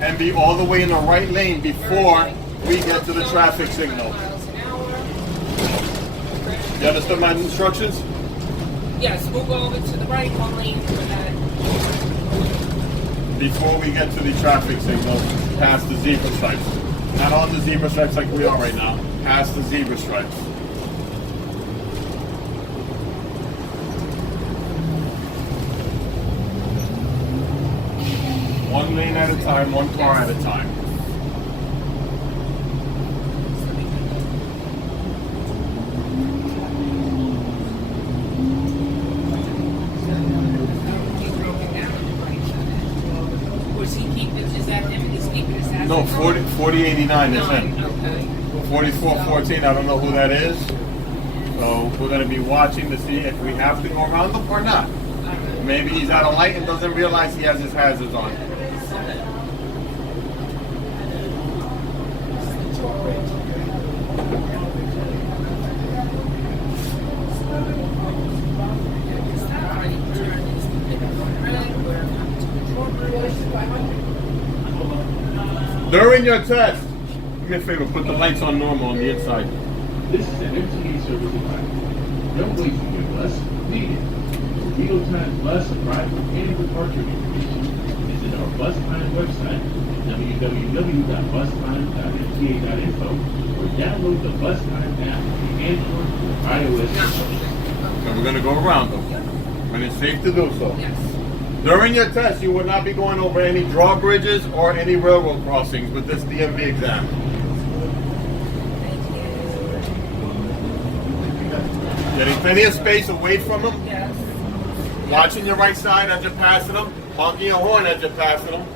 and be all the way in the right lane before we get to the traffic signal. You understood my instructions? Yes, move over to the right, one lane for that. Before we get to the traffic signal, past the zebra stripes. Not on the zebra stripes like we are right now, past the zebra stripes. One lane at a time, one car at a time. No, 4089 is him. Okay. 4414, I don't know who that is. So we're going to be watching to see if we have to go around him or not. Maybe he's at a light and doesn't realize he has his hazards on. During your test, do me a favor, put the lights on normal on the inside. This is an MTA service provider. Don't wait for your bus, lead it. For real-time bus, arrival, and departure information, visit our bus time website at www.bustime.mta.info or download the Bus Time app for Android or iOS devices. So we're going to go around them. And it's safe to do so. Yes. During your test, you will not be going over any drawbridges or any railroad crossings with this DMV exam. Getting plenty of space away from them. Yes. Watching your right side as you're passing them. Honking your horn as you're passing them.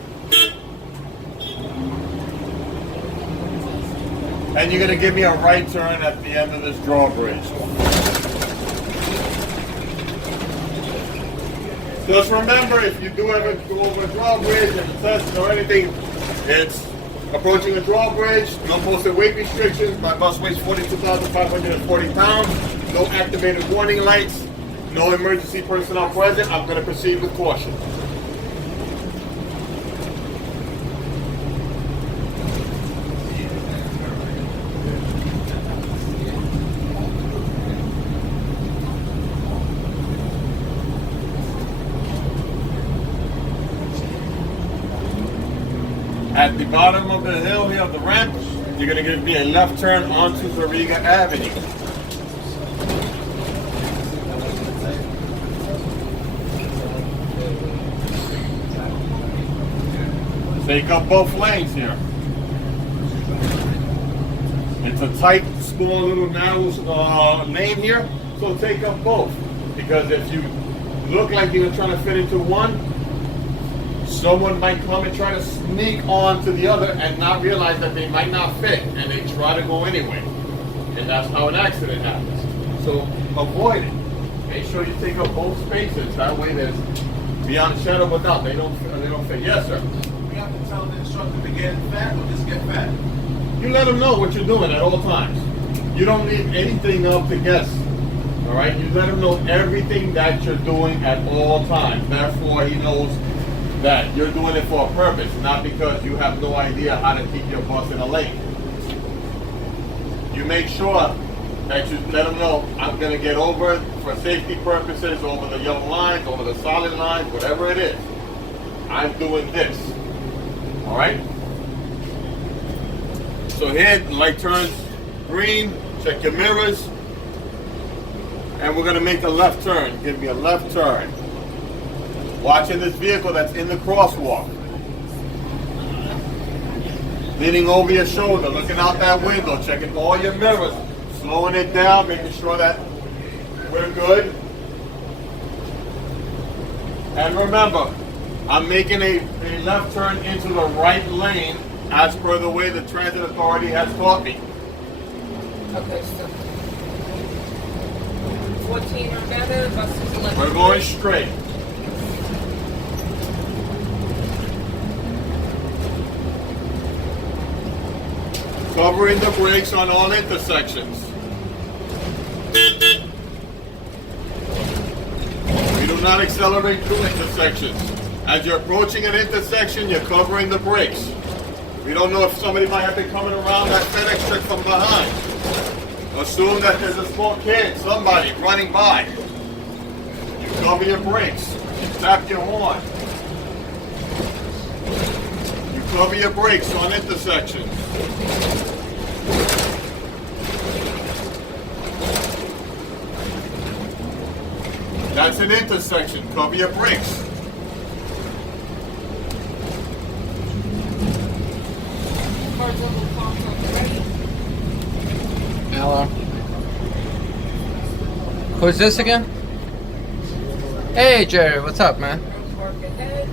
And you're going to give me a right turn at the end of this drawbridge. Just remember, if you do ever go over a drawbridge and the test or anything, it's approaching a drawbridge, no posted weight restrictions. My bus weighs 42,540 pounds. No activated warning lights. No emergency personnel present. I'm going to proceed with caution. At the bottom of the hill here, of the ramp, you're going to give me a left turn onto Zerega Avenue. Take up both lanes here. It's a tight, small, little narrow lane here, so take up both. Because if you look like you're trying to fit into one, someone might come and try to sneak on to the other and not realize that they might not fit, and they try to go anyway. And that's how an accident happens. So avoid it. Make sure you take up both spaces. That way there's beyond a shadow of a doubt. They don't fit. Yes, sir. We have to tell the instructor to get fat or just get fat. You let them know what you're doing at all times. You don't leave anything up to guess. All right? You let him know everything that you're doing at all times. Therefore, he knows that you're doing it for a purpose, not because you have no idea how to keep your bus in a lane. You make sure that you let them know, I'm going to get over for safety purposes, over the yellow lines, over the solid lines, whatever it is. I'm doing this. All right? So here, the light turns green. Check your mirrors. And we're going to make a left turn. Give me a left turn. Watching this vehicle that's in the crosswalk. Leaning over your shoulder, looking out that window, checking all your mirrors, slowing it down, making sure that we're good. And remember, I'm making a left turn into the right lane as per the way the transit authority has taught me. Okay, so 14 or better, bus is 11. We're going straight. Covering the brakes on all intersections. We do not accelerate through intersections. As you're approaching an intersection, you're covering the brakes. We don't know if somebody might have been coming around that FedEx truck from behind. Assume that there's a small kid, somebody running by. You cover your brakes. You tap your horn. You cover your brakes on intersections. That's an intersection. Cover your brakes. Cars double clocks on the right. Hello. Who's this again? Hey Jerry, what's up, man? Park ahead.